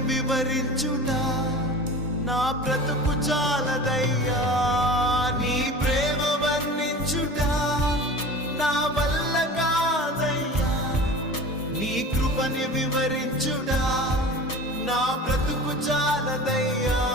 వివరించుట నా బ్రతుకు చాలదయ్యా. నీ ప్రేమ వర్ణించుట నా వల్ల కాదయ్యా. నీ కృపని వివరించుట నా బ్రతుకు చాలదయ్యా.